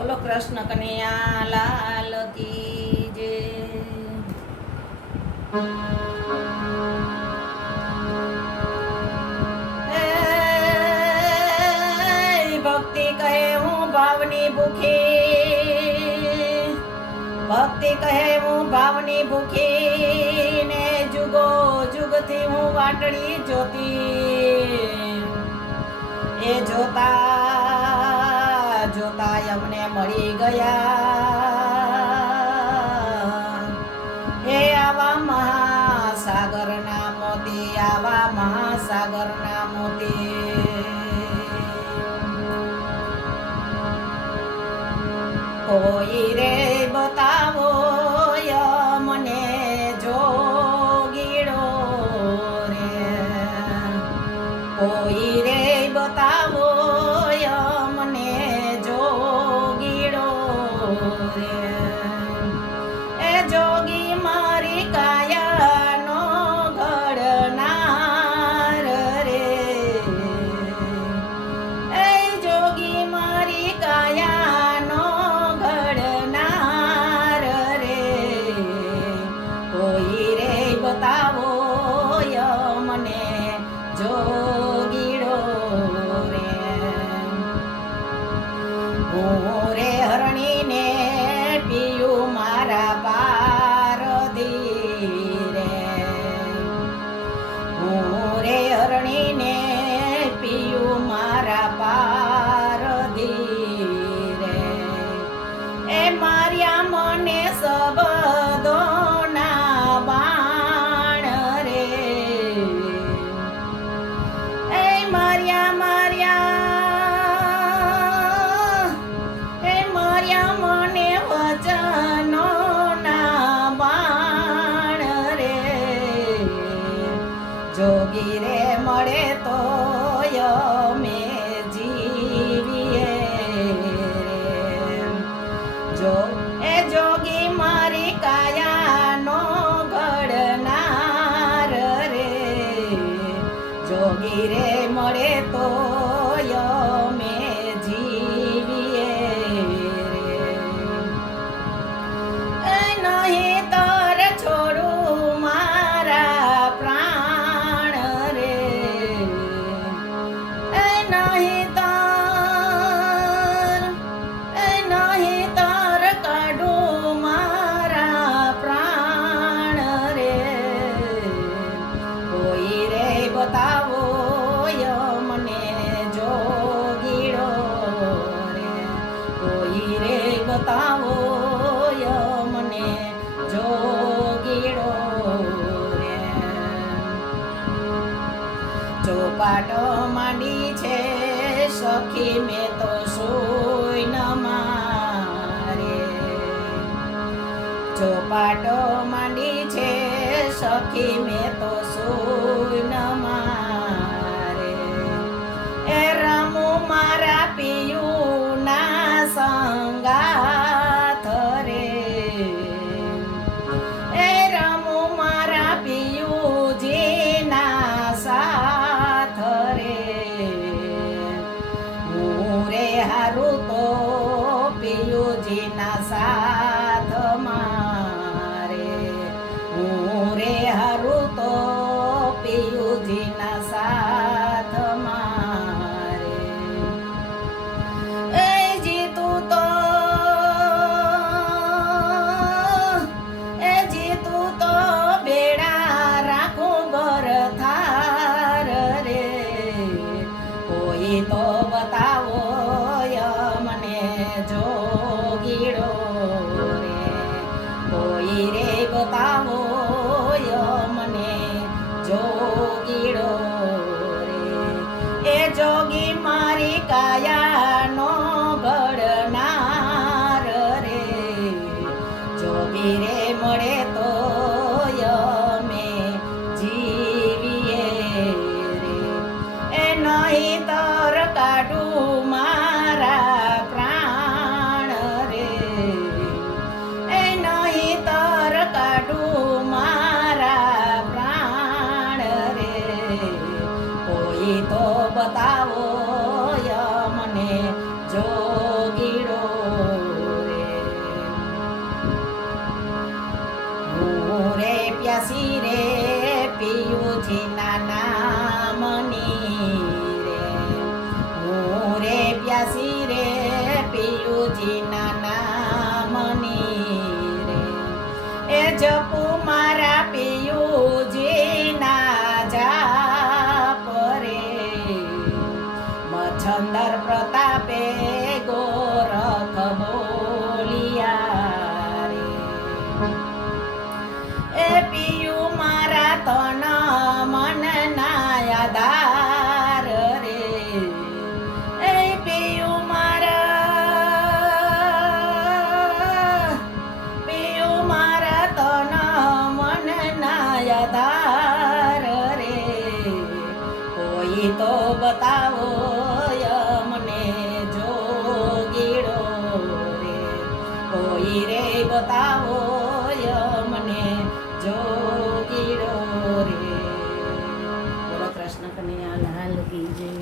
બોલો કૃષ્ણ કનૈયા લાલ કી જય. ભક્તિ કહે હું ભાવની ભૂખી, ભક્તિ કહે હું ભાવની ભૂખી ને જુગો જુગથી હું વાટડી જોતી. એ જોતા જોતા અમને મળી ગયા હે આવા મહાસાગરના મોતી, આવા મહાસાગરના મોતી. કોઈ રે બતાવો મને જોગીડો રે, કોઈ રે બતાવો મને જોગીડો રે. એ જોગી મારી કાયાનો ઘડનાર રે, એ જોગી મારી કાયાનો ઘડનાર રે. કોઈ રે બતાવો મને જોગીડો રે. હું રે હરણીને પીયું મારા પારધી રે, હું રે હરણીને પીયું મારા પારધી રે. એ માર્યા મને શબ્દોના બાણ રે, એ માર્યા મને વચનોના બાણ રે. જોગી રે મળે તો અમે જીવીએ રે. એ જોગી મારી કાયાનો ઘડનાર રે, જોગી રે મળે તો અમે જીવીએ રે. નહીં તર છોડું મારા પ્રાણ રે, નહીં તર કાઢું મારા પ્રાણ રે. કોઈ રે બતાવો મને જોગીડો રે, કોઈ રે બતાવો મને જોગીડો રે. ચોપાટ માંડી છે સખી મેં તો સોઈ ન મારે, ચોપાટ માંડી છે સખી મેં તો સોઈ ન મારે. એ રમું મારા પિયું ના સંગાથ રે, એ રમું મારા પિયુજીના સાથ રે. હું રે હારું તો પિયુજીના સાથ મારે, હું રે હારું તો પિયુજીના સાથ મારે. એ જીતું તો બેડા રાખું બરથાર રે. કોઈ તો બતાવો મને જોગીડો રે, કોઈ રે બતાવો મને જોગીડો રે. એ જોગી મારી કાયાનો ઘડનાર રે, જોગી રે મળે તો અમે જીવીએ રે. એ નહીં તર દાસી રે પિયુજીના નામની રે એ જપુ મારા પિયુજીના જાપ રે મચ્છંદર પ્રતાપે ગોરખ બોલિયા રે એ પિયુ મારા તન મન ના આધાર રે એ પિયુ મારા તન મન ના આધાર રે કોઈ તો બતાવો મને જોગીડો રે કોઈ રે બતાવો મને જોગીડો રે. બોલો કૃષ્ણ કનૈયા લાલ કી જય.